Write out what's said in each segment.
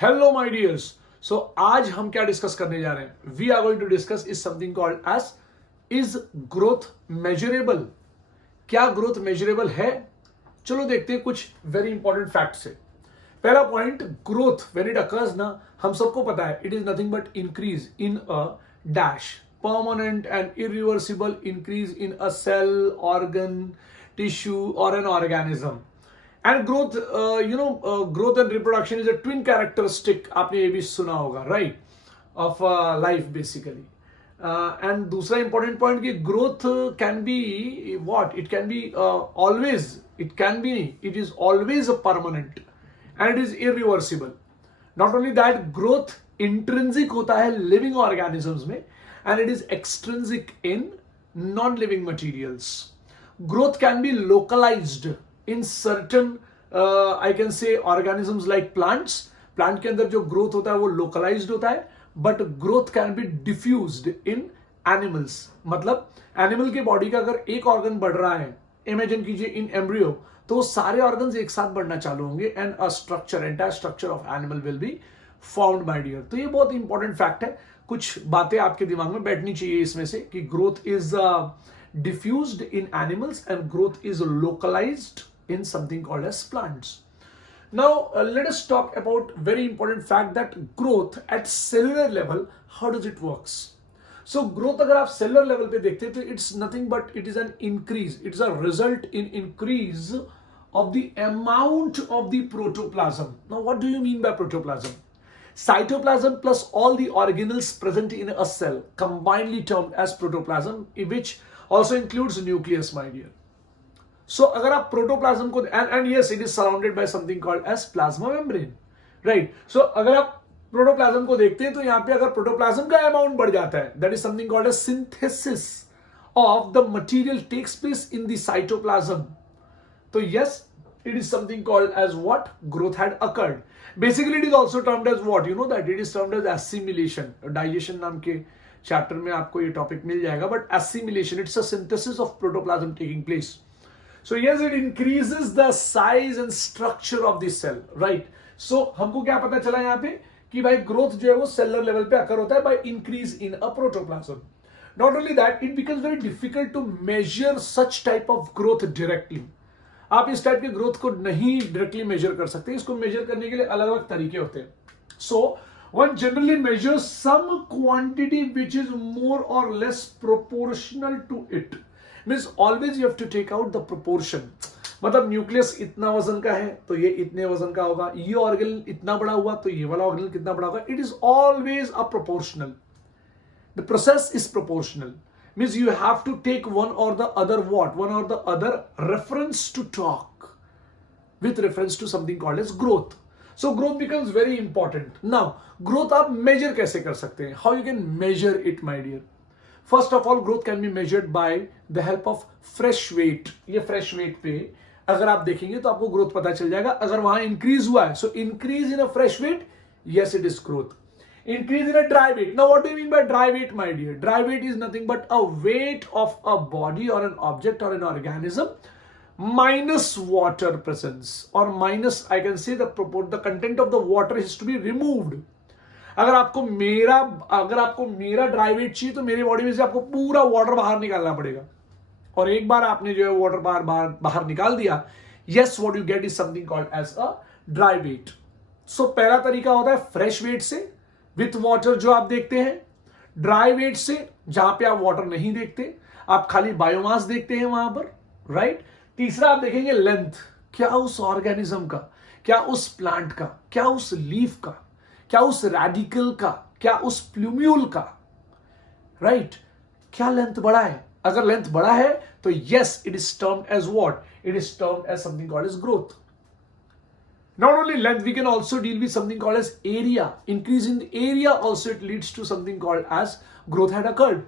Hello my dears. सो आज हम क्या डिस्कस करने जा रहे हैं? We are going to discuss is something called as is growth measurable. क्या ग्रोथ मेजरेबल है? चलो देखते हैं कुछ वेरी इंपॉर्टेंट फैक्ट से। पहला point, growth when it occurs ना, हम सबको पता है it is nothing but increase in a dash, permanent and irreversible increase in a cell, organ, tissue और an organism. And growth, growth and reproduction is a twin characteristic, आपने ये भी सुना होगा, right, of life basically. And दूसरा important point कि growth can be what, it can be always, it can be, it is always a permanent and it is irreversible. Not only that, growth intrinsic होता है living organisms में and it is extrinsic in non living materials. Growth can be localized in certain I can say organisms like plants. Plant के अंदर जो growth होता है वो localised होता है, but growth can B diffused in animals. मतलब एनिमल की बॉडी का अगर एक ऑर्गन बढ़ रहा है, इमेजिन कीजिए इन एम्ब्रियो, तो सारे ऑर्गन्स एक साथ बढ़ना चालू होंगे and a structure, entire structure of animal will be formed by dear. तो ये बहुत इंपॉर्टेंट फैक्ट है, कुछ बातें आपके दिमाग में बैठनी चाहिए इसमें से कि growth is diffused in animals and growth is localized in something called as plants. Now let us talk about very important fact that growth at cellular level, how does it works? So growth अगर आप cellular level पे देखते हैं तो it's nothing but it is an increase, it is a result in increase of the amount of the protoplasm. Now what do you mean by protoplasm? Cytoplasm plus all the organelles present in a cell combinedly termed as protoplasm, which also includes nucleus, my dear. So अगर आप protoplasm को and yes it is surrounded by something called as plasma membrane, right? So अगर आप protoplasm को देखते हैं तो यहाँ पे अगर प्रोटोप्लाज्म का अमाउंट बढ़ जाता है, that is something called as synthesis of the material takes place in the cytoplasm. So yes, it is something called as what? Growth had occurred. Basically it is also termed as what? You know that it is termed as assimilation. Digestion नाम के chapter में आपको ये topic मिल जाएगा, but assimilation, it's a synthesis of protoplasm taking place. So yes, it increases the size and structure of the cell, right? So हमको क्या पता चला यहाँ पे कि भाई ग्रोथ जो है वो सेलर लेवल पे अकर होता है by increase in a protoplasm. Not only that, it becomes very difficult to measure such type of growth directly. आप इस टाइप के ग्रोथ को नहीं डायरेक्टली मेजर कर सकते, इसको मेजर करने के लिए अलग अलग तरीके होते हैं. So one generally measures some quantity which is more or less proportional to it. Means always you have to take out the proportion. मतलब न्यूक्लियस इतना वजन का है तो ये इतने वजन का होगा, ये ऑर्गन इतना बड़ा हुआ तो ये वाला ऑर्गन कितना बड़ा होगा. It is always a proportional. The process is proportional. Means you have to take one or the other what? One or the other reference to talk with reference to something called as growth. So growth becomes very important. Now growth आप measure कैसे कर सकते हैं? How you can measure it, my dear? First of all, growth can be measured by the help of fresh weight. ये fresh weight पे अगर आप देखेंगे तो आपको growth पता चल जाएगा. अगर वहां increase हुआ है, so increase in a fresh weight, yes it is growth. Increase in a dry weight. Now what do you mean by dry weight, my dear? Dry weight is nothing but a weight of a body or an object or an organism minus water presence, or minus I can say the content of the water is to be removed. अगर आपको मेरा dry wait चाहिए तो मेरी body में से आपको पूरा वाटर बाहर निकालना पड़ेगा, और एक बार आपने जो है वाटर बाहर निकाल दिया, yes, what you get is something called as a dry weight. So पहला तरीका होता है फ्रेश वेट से विथ वाटर जो आप देखते हैं, ड्राई वेट से जहां पे आप वाटर नहीं देखते, आप खाली बायोमास देखते हैं वहां पर, राइट. तीसरा आप देखेंगे लेंथ, क्या उस ऑर्गेनिज्म का, क्या उस प्लांट का, क्या उस लीफ का, क्या उस रेडिकल का, क्या उस प्लूम्यूल का, राइट, क्या लेंथ बड़ा है. अगर लेंथ बड़ा है तो yes it is termed as what? It is termed as something called as growth. Not only length, we can also deal with something called as area. Increase in the area also it leads to something called as growth had occurred.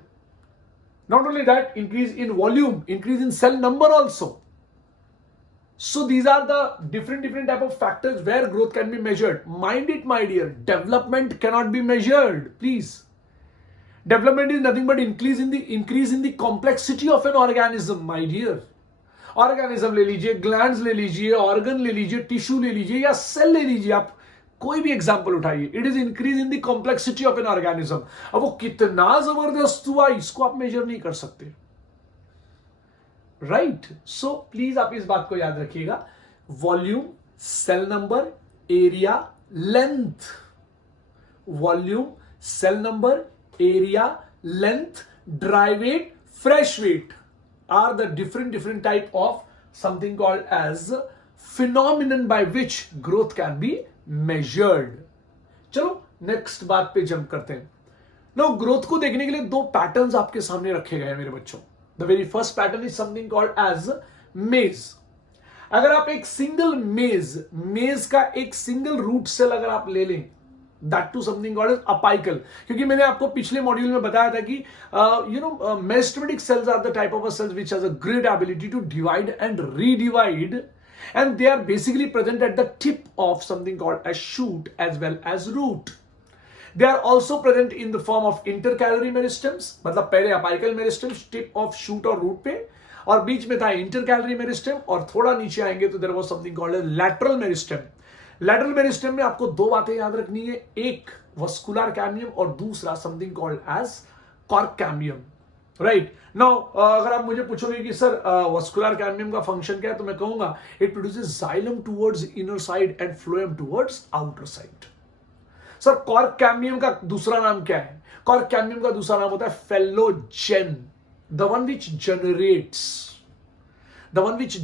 Not only that, increase in volume, increase in cell number also. So these are the different type of factors where growth can be measured. Mind it, my dear, development cannot be measured, please. Development is nothing but increase in the complexity of an organism, my dear. Organism ले लीजिए, glands ले लीजिए, organ ले लीजिए, tissue ले लीजिए या cell ले लीजिए, आप कोई भी एग्जाम्पल उठाइए, it is increase in the complexity of an organism. अब वो कितना जबरदस्त हुआ इसको आप मेजर नहीं कर सकते, राइट? सो प्लीज आप इस बात को याद रखिएगा, volume, cell number, area, length, volume, cell number, area, length, dry weight, fresh weight are the different type of something called as phenomenon by which growth can be measured. चलो next बात पे jump करते हैं। No growth को देखने के लिए दो पैटर्न्स आपके सामने रखे गए हैं मेरे बच्चों। The very first pattern is something called as maize. अगर आप एक सिंगल मेज का एक सिंगल रूट सेल अगर आप ले लें, that too something called as apical, क्योंकि मैंने आपको पिछले मॉड्यूल में बताया था कि meristematic cells are the type of cells which has a great ability to divide and redivide, and they are basically present at the tip of something called as shoot as well as root. They are also present in the form of intercalary meristems, मतलब पहले apical meristems tip of shoot और root पे, और बीच में था intercalary meristem, और थोड़ा नीचे आएंगे तो there was something called as lateral meristem. Lateral meristem में आपको दो बातें याद रखनी है, एक वस्कुलर कैम्बियम और दूसरा something called as cork cambium, right? Now अगर आप मुझे पूछोगे कि सर वस्कुलर कैम्बियम का फंक्शन क्या है, तो मैं कहूंगा it produces xylem towards inner side and phloem towards outer side. Sir cork cambium का दूसरा नाम क्या है? कॉर्क कैम्बियम का दूसरा नाम होता है phellogen, the one which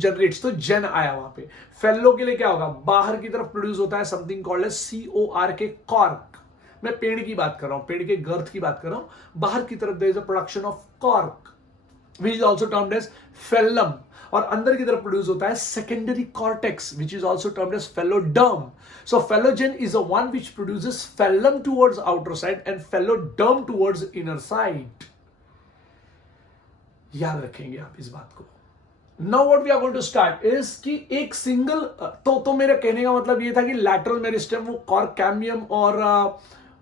generates, तो जेन आया वहां पे। फेलो के लिए क्या होगा? बाहर की तरफ प्रोड्यूस होता है something called as CORK, cork. मैं पेड़ की बात कर रहा हूं, पेड़ के गर्थ की बात कर रहा हूं। बाहर की तरफ there is a production of cork which is also termed as phellem, और अंदर की तरफ प्रोड्यूस होता है secondary cortex which is also termed as phelloderm. So phellogen is a one which produces phellum towards outer side and phelloderm towards inner side. याद रखेंगे आप इस बात को। Now what we are going to start is कि एक single तो मेरे कहने का मतलब ये था कि लैटरल मेरिस्टेम वो कॉर्क कैम्बियम और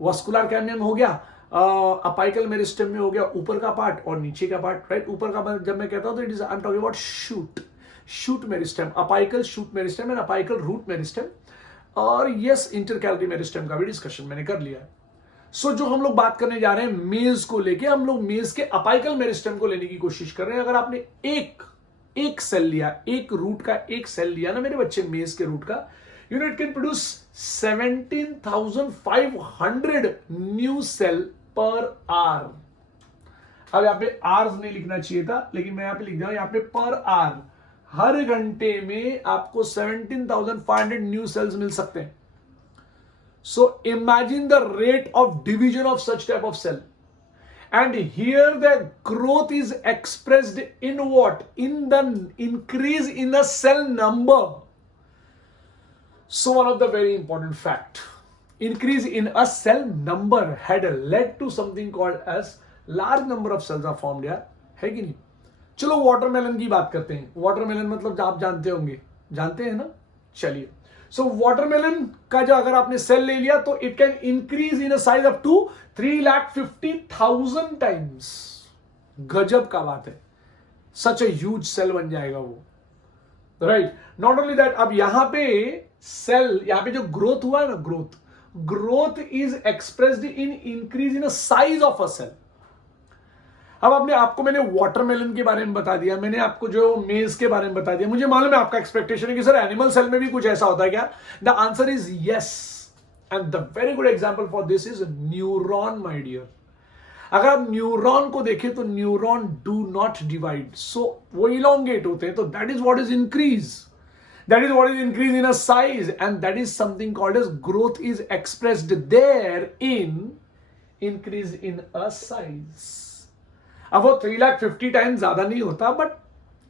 वस्कुलर कैम्बियम हो गया, अपाइकल मेरिस्टेम में हो गया ऊपर का पार्ट और नीचे का पार्ट, राइट? ऊपर का जब मैं कहता हूं तो it is I am talking about shoot meristem, apical shoot meristem and apical root meristem, और यस इंटरकैलरी मेरिस्टेम का भी डिस्कशन मैंने कर लिया है। सो जो हम लोग बात करने जा रहे हैं मेज को लेके, हम लोग मेज के अपाइकल मेरिस्टेम को लेने की कोशिश कर रहे हैं। अगर आपने एक सेल लिया, एक रूट का एक सेल लिया ना मेरे बच्चे, मेज के रूट का, unit can produce 17,500 new cell per hour. अब यहां पे आवर्स नहीं लिखना चाहिए था, लेकिन मैं यहां पे लिख रहा हूं यहां पे पर आवर। हर घंटे में आपको 17,500 न्यू सेल्स मिल सकते हैं। So imagine the rate of division of such type of cell, and here the growth is expressed in what? In the increase in the cell number. So one of the very important fact, increase in a cell number had led to something called as large number of cells are formed here, है कि नहीं? चलो watermelon की बात करते हैं। Watermelon मतलब आप जानते होंगे, जानते हैं ना? चलिए, सो वाटरमेलन का जो अगर आपने सेल ले लिया तो it can increase in a size up to 3,50,000 times. गजब का बात है, सच ए ह्यूज सेल बन जाएगा वो, राइट? नॉट ओनली दैट, अब यहां पे सेल, यहां पे जो ग्रोथ हुआ है ना, growth is expressed in increase in a size of a cell. अब आपको मैंने वाटरमेलन के बारे में बता दिया, मैंने आपको जो मेज के बारे में बता दिया। मुझे मालूम है आपका एक्सपेक्टेशन है कि सर एनिमल सेल में भी कुछ ऐसा होता है क्या? The answer is yes, and the very good example for this is neuron my dear. अगर आप न्यूरॉन को देखें तो neuron do not divide, so वो इलोंगेट होते हैं, तो that is what is increase, that is what is increase in a size, and that is something called as growth is expressed there in increase in a size. अब वो 3,50,000 time ज्यादा नहीं होता, but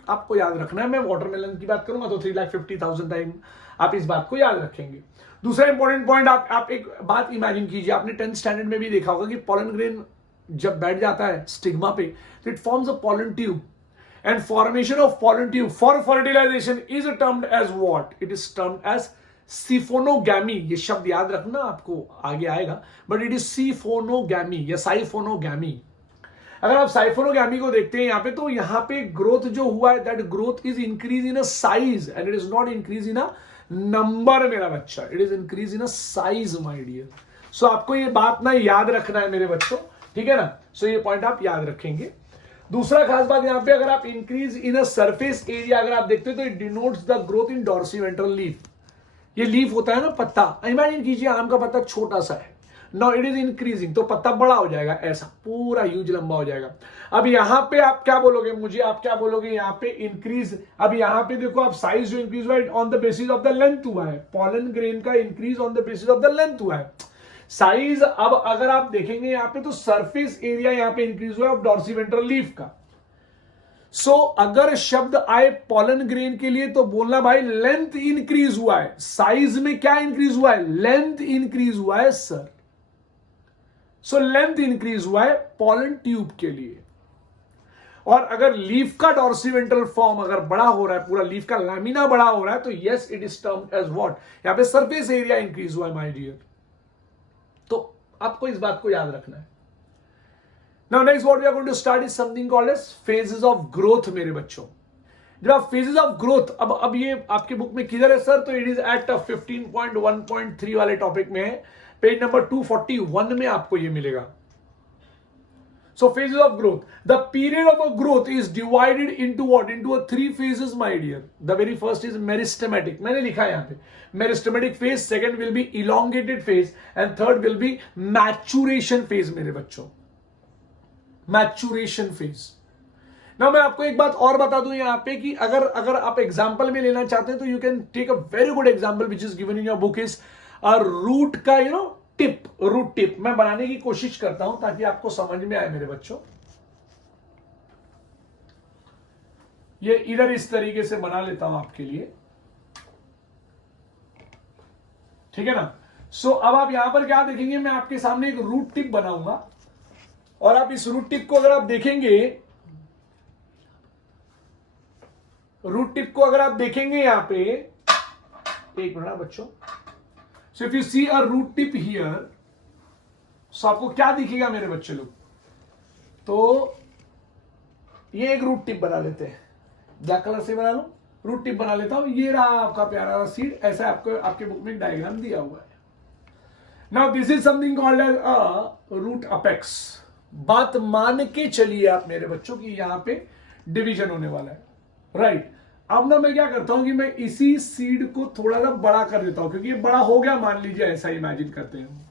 आपको याद रखना है, मैं वाटरमेलन की बात करूंगा तो 3,50,000 टाइम आप इस बात को याद रखेंगे। दूसरा इंपॉर्टेंट पॉइंट, आप एक बात इमेजिन कीजिए, आपने 10th स्टैंडर्ड में भी देखा होगा कि पॉलन ग्रेन जब बैठ जाता है स्टिग्मा पे तो it forms a pollen tube, and formation of pollen tube for fertilization is termed as what? It is termed as सिफोनोगैमी। ये शब्द याद रखना, आपको आगे आएगा, बट इट इज सिफोनोगैमी या साइफोनोगैमी। अगर आप साइफोनोगैमी को देखते हैं यहां पे, तो यहां पे ग्रोथ जो हुआ है, that growth is increase in a size and it is not increase in a number मेरा बच्चा, it is increase in a size my dear. So आपको ये बात ना याद रखना है मेरे बच्चों, ठीक है ना। सो ये पॉइंट आप याद रखेंगे। दूसरा खास बात यहां पे, अगर आप increase in a surface area अगर आप देखते हो तो it denotes the growth in dorsiventral leaf. ये लीफ होता है ना पत्ता, इमेजिन कीजिए आम का पत्ता छोटा सा है, नाउ इट इज इंक्रीजिंग, तो पत्ता बड़ा हो जाएगा, ऐसा पूरा ह्यूज लंबा हो जाएगा। अब यहां पे आप क्या बोलोगे मुझे, आप क्या बोलोगे यहां पे इंक्रीज, अब यहां पे देखो आप साइज जो इंक्रीज हुआ है on the basis of the length हुआ है, पॉलन ग्रेन का increase on the basis of the length हुआ है। साइज अब अगर आप देखेंगे यहां पे तो सरफेस एरिया यहां पे इंक्रीज हुआ है ऑफ डॉर्सीवेंट्रल लीफ का। सो अगर शब्द आए पॉलन ग्रेन के लिए तो बोलना भाई लेंथ इंक्रीज हुआ है, साइज में क्या इंक्रीज हुआ है, लेंथ इंक्रीज हुआ है सर। सो लेंथ इंक्रीज हुआ है पॉलन ट्यूब के लिए। और अगर लीफ का डॉर्सीवेंट्रल फॉर्म अगर बड़ा हो रहा है, पूरा लीफ का लैमिना बड़ा हो रहा है, तो yes it is termed as what, यहां पे सरफेस एरिया इंक्रीज हुआ है माय डियर। तो आपको इस बात को याद रखना है। Now next what we are going to start is something called as phases of growth मेरे बच्चों। जब आप phases of growth, अब ये आपके बुक में किधर है सर, तो इट इज एट 15.1.3 वाले टॉपिक में है, पेज नंबर 241 में आपको ये मिलेगा। So phases of growth, the period of a growth is divided into what, into a 3 phases my dear। The very first is meristematic, मैंने लिखा है यहाँ पे meristematic phase, second will be elongated phase and third will be maturation phase मेरे बच्चों, maturation phase. ना मैं आपको एक बात और बता दूं यहां पे कि अगर आप एग्जांपल में लेना चाहते हैं तो you can take a very good example which is given in your book is root का टिप, रूट टिप मैं बनाने की कोशिश करता हूं ताकि आपको समझ में आए मेरे बच्चों। ये इधर इस तरीके से बना लेता हूं आपके लिए, ठीक है ना। सो अब आप यहां पर क्या देखेंगे, मैं आपके सामने एक रूट टिप बनाऊंगा और आप इस रूट टिप को अगर आप देखेंगे, रूट टिप को अगर आप देखेंगे यहां पे, एक मिनट बच्चों, so if you see a root tip here, so आपको क्या दिखेगा मेरे बच्चे लोग, तो ये एक रूट टिप बना लेते हैं, ब्लैक कलर से बना लो, रूट टिप बना लेता हूं, ये रहा आपका प्यारा सीड, ऐसा आपको आपके बुक में एक डायग्राम दिया हुआ है। Now this is something called as a root apex. बात मान के चलिए आप मेरे बच्चों की यहां पे डिवीजन होने वाला है, राइट। अब ना मैं क्या करता हूं कि मैं इसी सीड को थोड़ा सा बड़ा कर देता हूं, क्योंकि ये बड़ा हो गया, मान लीजिए ऐसा इमेजिन करते हैं,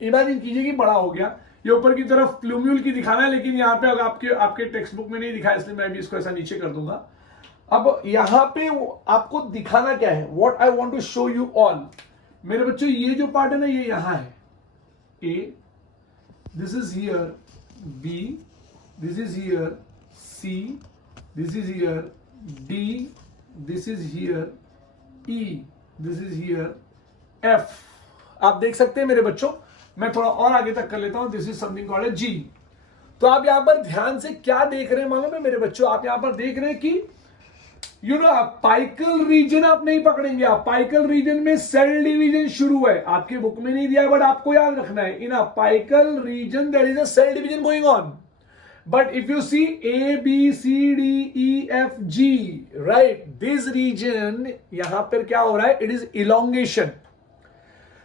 इमेजिन कीजिए कि बड़ा हो गया, ये ऊपर की तरफ प्लूम्यूल की दिखाना है, लेकिन यहां पे अगर आपके टेक्स्ट बुक में नहीं दिखाया इसलिए मैं भी इसको ऐसा नीचे कर दूंगा। अब यहां पे आपको दिखाना क्या है, what I want to show you all मेरे बच्चों, ये जो पार्ट है ना ये यहां है, ए, this is here B, this is here C, this is here D, this is here E, this is here F। आप देख सकते हैं मेरे बच्चों, मैं थोड़ा और आगे तक कर लेता हूं, this is something called G। तो आप यहां पर ध्यान से क्या देख रहे हैं मालूम है मेरे बच्चों, आप यहां पर देख रहे हैं कि अपाइकल रीजन आप नहीं पकड़ेंगे, अपाइकल रीजन में सेल डिवीजन शुरू है, आपके बुक में नहीं दिया बट आपको याद रखना है, in apical region there is a cell division going on. But if you see A B C D E F G, right, this region यहां पर क्या हो रहा है, इट इज इलोंगेशन।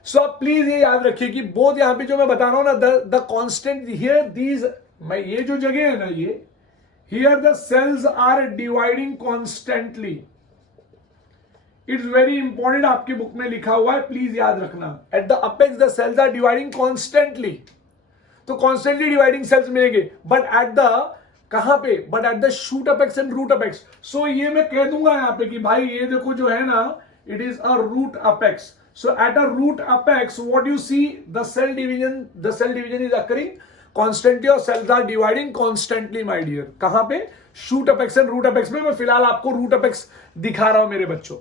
सो आप प्लीज ये याद रखिए कि बोथ यहां पे जो मैं बता रहा हूं ना, द कांस्टेंट हियर दीज, मैं ये जो जगह है ना, ये here the cells are dividing constantly, it's very important, आपके बुक में लिखा हुआ है, प्लीज याद रखना, at the apex the cells are dividing constantly, तो constantly dividing cells मिलेंगे, but at the कहां पे, but at the shoot apex and root apex। so ये मैं कह दूंगा यहां पे कि भाई ये देखो जो है ना, it is a root apex। so at a root apex what you see, the cell division is occurring constantly और cells are dividing constantly my dear. कहां पे, shoot apex and root apex में। मैं फिलहाल आपको रूट अपेक्स दिखा रहा हूं मेरे बच्चों,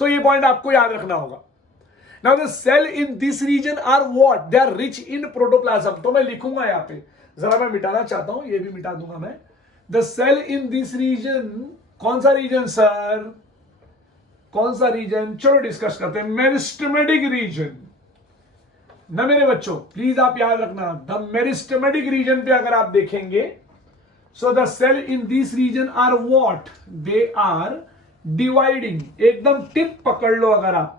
तो ये पॉइंट आपको याद रखना होगा। Now the cell in this region are what, they are rich in protoplasm. तो मैं लिखूंगा यहां पे, जरा मैं मिटाना चाहता हूं, ये भी मिटा दूंगा मैं। The cell in this region, कौन सा रीजन सर, कौन सा रीजन, चलो डिस्कस करते हैं, मेरिस्टेमेटिक रीजन ना मेरे बच्चों, प्लीज आप याद रखना, द मेरिस्टेमेटिक रीजन पे अगर आप देखेंगे, so the cell in this region are what, they are dividing, एकदम टिप पकड़ लो अगर आप,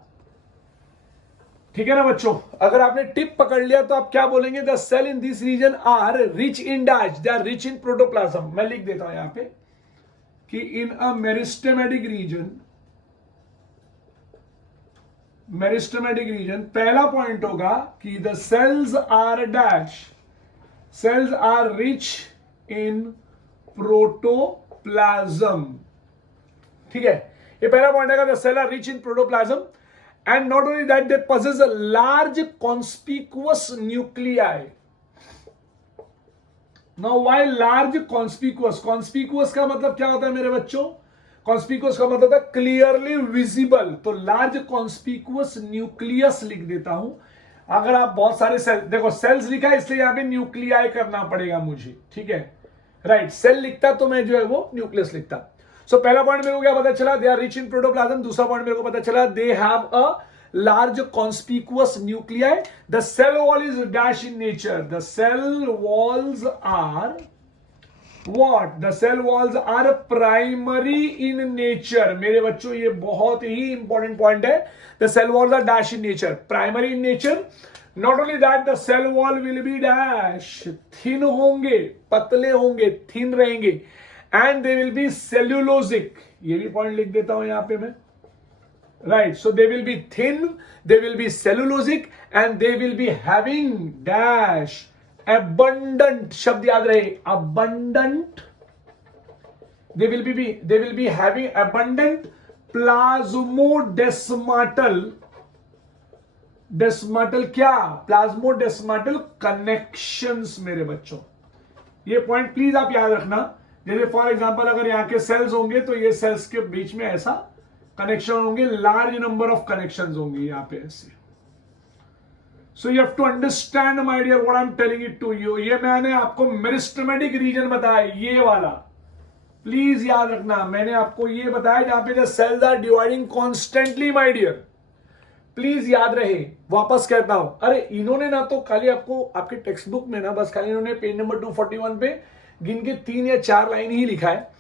ठीक है ना बच्चों। अगर आपने टिप पकड़ लिया तो आप क्या बोलेंगे, the cell in this region are rich in dash, they are rich in protoplasm. मैं लिख देता हूं यहां पे कि in a meristematic region, meristematic region पहला पॉइंट होगा कि the cells are dash, cells are rich in protoplasm, ठीक है, ये पहला पॉइंट है, the cell are rich in protoplasm and not only that they possess a large conspicuous nuclei. Now why large conspicuous? Conspicuous का मतलब क्या होता है मेरे बच्चों? Conspicuous का मतलब है clearly visible, तो large conspicuous nucleus लिख देता हूं। अगर आप बहुत सारे सेल, देखो सेल्स लिखा है इसलिए यहां पे न्यूक्लियाई करना पड़ेगा मुझे, ठीक है, राइट। सेल लिखता तो मैं जो है वो न्यूक्लियस लिखता। सो पहला पॉइंट मेरे को क्या पता चला, they are rich in protoplasm. दूसरा पॉइंट मेरे को पता चला, they have a large conspicuous nuclei. The cell wall is dash in nature, the cell walls are what, the cell walls are primary in nature. मेरे बच्चों ये बहुत ही इंपॉर्टेंट पॉइंट है, the cell walls are dash in nature, primary in nature. Not only that the cell wall will be dash, thin होंगे, पतले होंगे, thin रहेंगे, and they will be cellulosic, ये भी पॉइंट लिख देता हूं यहां पे मैं, right. So they will be thin, they will be cellulosic and they will be having dash abundant, शब्द याद रहे, abundant, they will be having abundant plasmodesmatal, desmatal क्या, plasmodesmatal connections। मेरे बच्चों ये पॉइंट प्लीज आप याद रखना। जैसे फॉर एग्जांपल अगर यहाँ के सेल्स होंगे तो ये सेल्स के बीच में ऐसा कनेक्शन होंगे, लार्ज नंबर ऑफ कनेक्शंस होंगे यहाँ पे ऐसे। So you have to understand my dear what I am telling it to you. ये मैंने आपको मेरिस्टेमेटिक रीजन बताया, ये वाला प्लीज याद रखना। मैंने आपको ये बताया जहां पे the cells are dividing constantly my dear, please याद रहे। वापस कहता हूं, अरे इन्होंने ना तो खाली आपको आपके टेक्स्ट बुक में ना बस खाली इन्होंने पेज नंबर 241 पे गिन के 3 या 4 लाइन ही लिखा है।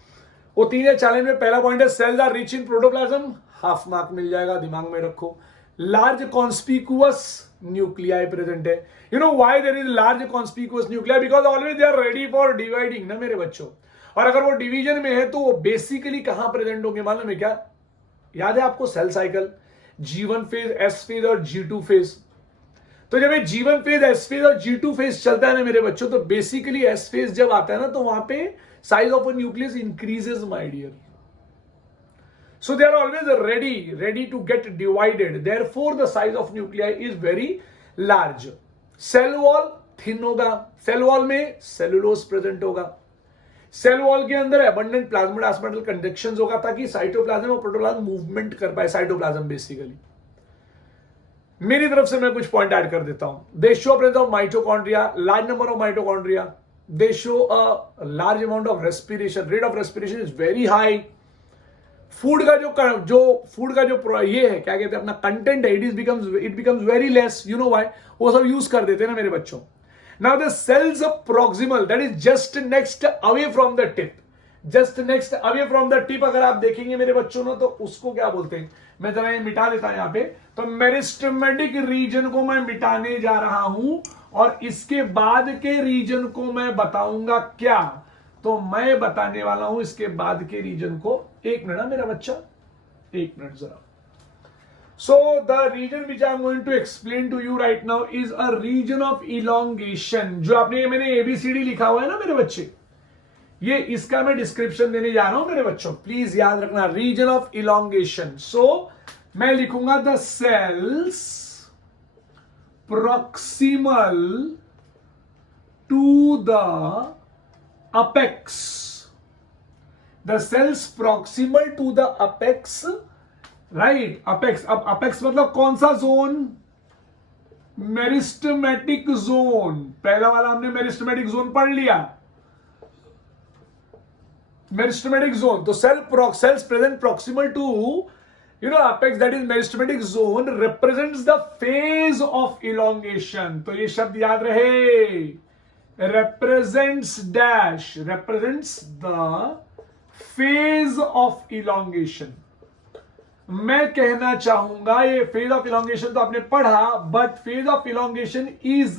वो 3 या 4 लाइन में पहला पॉइंट है cells are rich in protoplasm, half mark मिल जाएगा, दिमाग में रखो। लार्ज कॉन्स्पिकुअस न्यूक्लियाई प्रेजेंट है। You know why there is large conspicuous nuclei, because always they are ready for dividing ना मेरे बच्चों। और अगर वो डिवीजन में है तो वो बेसिकली कहां प्रेजेंट होंगे मालूम है क्या? याद है आपको cell cycle, G1 phase, S phase और G2 फेज। तो जब ये G1 फेज, S फेज और G2 फेज चलता है ना मेरे बच्चों, तो बेसिकली S फेज जब आता है ना तो वहां पे size of a nucleus increases my dear. So they are always ready to get divided, therefore the size of nuclei is very large. Cell wall thin होगा, सेल वॉल में cellulose present होगा, सेल वॉल के अंदर abundant प्लाज्मोडेस्माटल कंडक्शंस होगा ताकि cytoplasm और protoplasm movement कर पाए, साइटोप्लाज्म बेसिकली। मेरी तरफ से मैं कुछ पॉइंट ऐड कर देता हूं। दे show presence of mitochondria, large number of mitochondria. They show a large amount of respiration, rate of respiration is very high. Food का जो ये है क्या कहते हैं अपना कंटेंट है, it becomes very less. You know why? वो सब यूज कर देते हैं ना मेरे बच्चों। Now the cells of proximal, that is just next away from the tip, just next away from the tip अगर आप देखेंगे मेरे बच्चों ने तो उसको क्या बोलते हैं, मैं जरा ये मिटा देता हूं यहाँ पे। तो मेरिस्टेमेटिक रीजन को मैं मिटाने जा रहा हूं और इसके बाद के रीजन को मैं बताऊंगा क्या, तो मैं बताने वाला हूं इसके बाद के रीजन को। एक मिनट मेरा बच्चा, एक मिनट जरा। So the region which I am going to explain to you right now is a region of elongation। जो आपने ये मैंने ABCD लिखा हुआ है ना मेरे बच्चे, ये इसका मैं डिस्क्रिप्शन देने जा रहा हूं मेरे बच्चों, प्लीज याद रखना। रीजन ऑफ इलोंगेशन, सो मैं लिखूंगा the cells proximal to the apex, the cells proximal to the apex, right, apex. अब अपेक्स मतलब कौन सा जोन? Meristematic zone. पहला वाला हमने मेरिस्टेमेटिक जोन पढ़ लिया, मेरिस्टेमेटिक जोन। तो cells present proximal to apex, that is meristematic zone, represents the phase of elongation. तो ये शब्द याद रहे, represents dash, represents the phase of elongation। मैं कहना चाहूंगा ये फेज ऑफ इलोंगेशन तो आपने पढ़ा, but phase of elongation is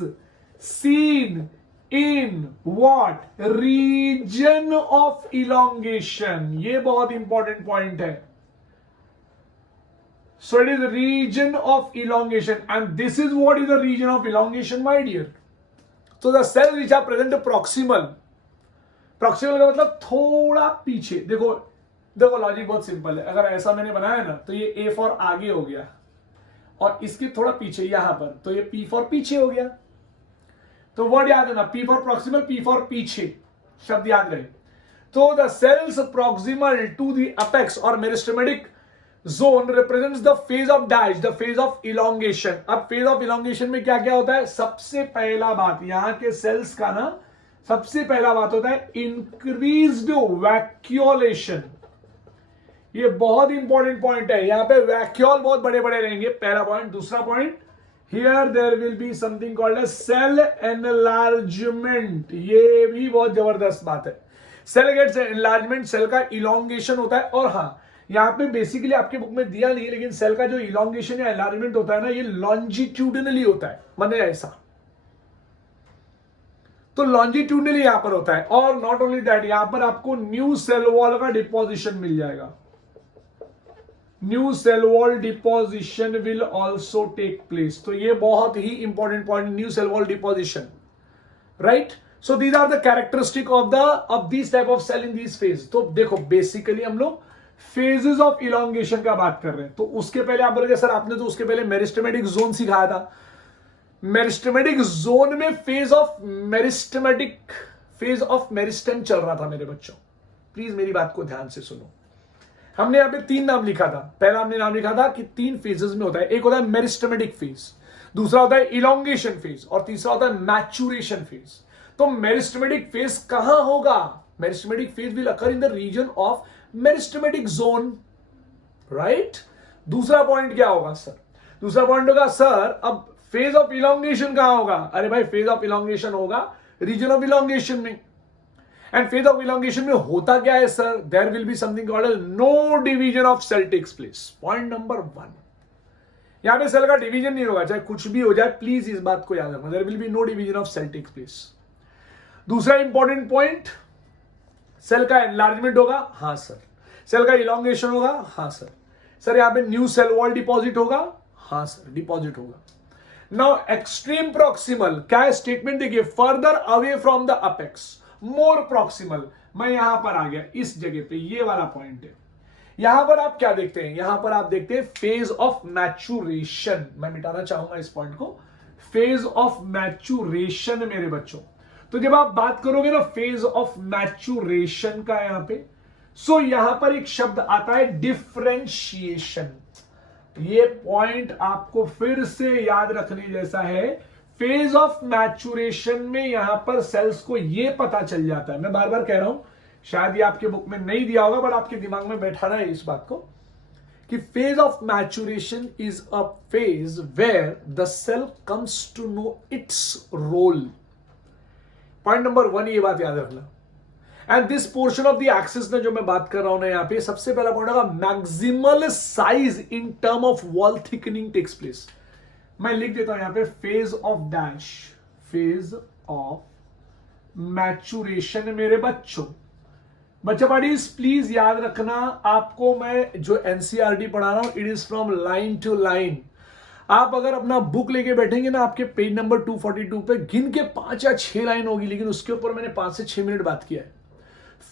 seen in what region of elongation. ये बहुत इंपॉर्टेंट पॉइंट है। So it is the region of elongation, and this is what is the region of elongation, my dear. So the cells which are present proximal, proximal का मतलब थोड़ा पीछे। देखो देखो logic बहुत सिंपल है। अगर ऐसा मैंने बनाया ना तो ये A फॉर आगे हो गया और इसके थोड़ा पीछे यहां पर तो ये P फॉर पीछे हो गया। तो वर्ड याद है ना, P for proximal, P for पीछे, शब्द याद रहे। तो the cells proximal to the apex और meristematic zone represents the phase of dash, the phase of elongation. अब फेज ऑफ इलोंगेशन में क्या क्या होता है? सबसे पहला बात यहां के सेल्स का ना, सबसे पहला बात होता है इंक्रीज्ड वैक्यूलेशन। ये बहुत इंपॉर्टेंट पॉइंट है। यहां पे वैक्यूल बहुत बड़े बड़े रहेंगे, पहला पॉइंट। दूसरा point, here there will be something called as cell enlargement. ये भी बहुत जबरदस्त बात है। सेल गेट्स एनलार्जमेंट, सेल का इलोंगेशन होता है। और हाँ, यहां पे बेसिकली आपके बुक में दिया नहीं है, लेकिन सेल का जो इलोंगेशन या एनलार्जमेंट होता है ना, ये लॉन्जिट्यूडनली होता है, माने ऐसा। तो लॉन्जिट्यूडनली यहां पर होता है। और नॉट ओनली दैट, यहां पर आपको न्यू सेल वॉल का डिपोजिशन मिल जाएगा। New cell wall deposition will also take place. तो ये बहुत ही important point, new cell wall deposition, right. So these are the characteristic of this type of cell in this phase. तो देखो basically हम लोग फेजेस ऑफ इलोंगेशन का बात कर रहे हैं। तो उसके पहले आप बोलोगे सर आपने तो उसके पहले मेरिस्टेमेटिक जोन सिखाया था। मेरिस्टेमेटिक जोन में फेज ऑफ मेरिस्टेम चल रहा था मेरे बच्चों। प्लीज मेरी बात को ध्यान से सुनो। हमने यहां पे 3 नाम लिखा था। पहला हमने नाम लिखा था कि 3 फेजेस में होता है। एक होता है मेरिस्टेमेटिक फेज, दूसरा होता है इलोंगेशन फेज, और तीसरा होता है मैचुरेशन फेज। तो मेरिस्टेमेटिक फेज कहां होगा? Meristematic phase will occur in the region of meristematic zone, right. दूसरा पॉइंट क्या होगा सर? दूसरा पॉइंट होगा सर अब फेज ऑफ इलोंगेशन कहां होगा? अरे भाई फेज ऑफ इलोंगेशन होगा रीजन ऑफ इलोंगेशन में। एंड फेज ऑफ इलोंगेशन में होता क्या है sir? There will be something called no division of cell takes place. Point number 1, यहां पे सेल का डिवीजन नहीं होगा, चाहे कुछ भी हो जाए, प्लीज इस बात को याद रखना। There will be no division of cell takes place. दूसरा इंपॉर्टेंट पॉइंट, सेल का एनलार्जमेंट होगा, हाँ सर। सेल का इलोंगेशन होगा, हाँ सर। सर यहां पे न्यू सेल वॉल डिपॉजिट होगा, हाँ सर डिपॉजिट होगा। नाउ एक्सट्रीम प्रॉक्सिमल क्या है स्टेटमेंट? देखिए, further away from the apex, more proximal. मैं यहां पर आ गया इस जगह पे, ये वाला पॉइंट है। यहां पर आप क्या देखते हैं? यहां पर आप देखते हैं फेज ऑफ मैचुरेशन। मैं मिटाना चाहूंगा इस पॉइंट को, फेज ऑफ मैचुरेशन मेरे बच्चों। तो जब आप बात करोगे ना फेज ऑफ मैचुरेशन का यहां पे, सो यहां पर एक शब्द आता है डिफरेंशिएशन। ये पॉइंट आपको फिर से याद रखने जैसा है। फेज ऑफ मैचुरेशन में यहां पर सेल्स को ये पता चल जाता है, मैं बार बार कह रहा हूं, शायद ये आपके बुक में नहीं दिया होगा, बट आपके दिमाग में बैठाना है इस बात को कि phase of maturation is a phase where the cell comes to know its role. Point number 1 ये बात याद रखना। And this portion of the axis में जो मैं बात कर रहा हूं ना, यहां पे सबसे पहला पॉइंट होगा maximal size in term of wall thickening takes place. मैं लिख देता हूं यहां पे phase of dash, phase of maturation मेरे बच्चों। बच्चा पार्टीज प्लीज याद रखना, आपको मैं जो एनसीईआरटी पढ़ा रहा हूं it is from line to line. आप अगर अपना बुक लेके बैठेंगे ना, आपके पेज नंबर 242 पे गिन के 5 या 6 लाइन होगी, लेकिन उसके ऊपर मैंने 5 से 6 मिनट बात किया है।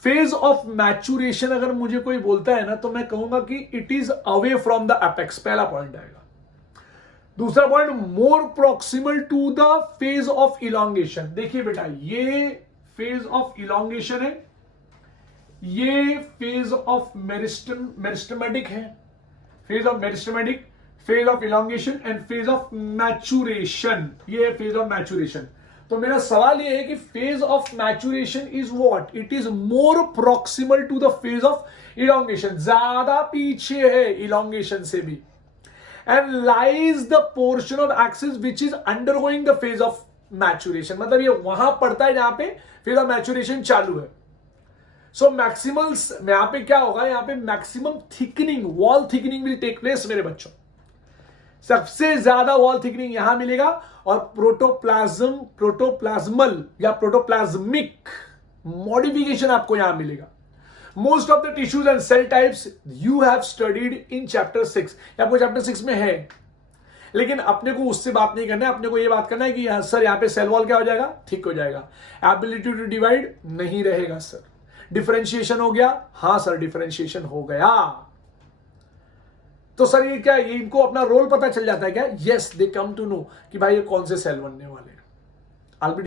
फेज ऑफ मैचुरेशन अगर मुझे कोई बोलता है ना, तो मैं कहूंगा कि it is away from the apex, पहला पॉइंट आएगा। दूसरा point, more proximal to the phase of elongation. देखिए बेटा, ये फेज ऑफ इलोंगेशन है, ये फेज ऑफ मेरिस्टेमेटिक है, phase of meristematic, phase of elongation and phase of maturation. ये है फेज ऑफ मैचुरेशन। तो मेरा सवाल ये है कि phase of maturation is what? It is more proximal to the phase of elongation, ज्यादा पीछे है इलोंगेशन से भी। And lies the portion of axis which is undergoing the phase of maturation, मतलब ये वहां पड़ता है जहां पे फेज ऑफ मैचुरेशन चालू है। सो मैक्सिमल यहां पे क्या होगा, यहां पे maximum thickening, wall thickening will take place मेरे बच्चों। सबसे ज्यादा वॉल थिकनिंग यहां मिलेगा और प्रोटोप्लाज्मल या प्रोटोप्लाज्मिक मॉडिफिकेशन आपको यहां मिलेगा। Most of the tissues and cell types you have studied in chapter 6, आपको चैप्टर 6 में है, लेकिन अपने को उससे बात नहीं करना है, अपने को यह बात करना है कि सर यहां पे सेल वॉल क्या हो जाएगा, ठीक हो जाएगा। एबिलिटी टू डिवाइड नहीं रहेगा सर। डिफरेंशिएशन हो गया, हां सर डिफरेंशिएशन हो गया। तो सर ये क्या, ये इनको अपना रोल पता चल जाता है क्या? Yes, they come to know कि भाई ये कौन से सेल बनने वाले हैं।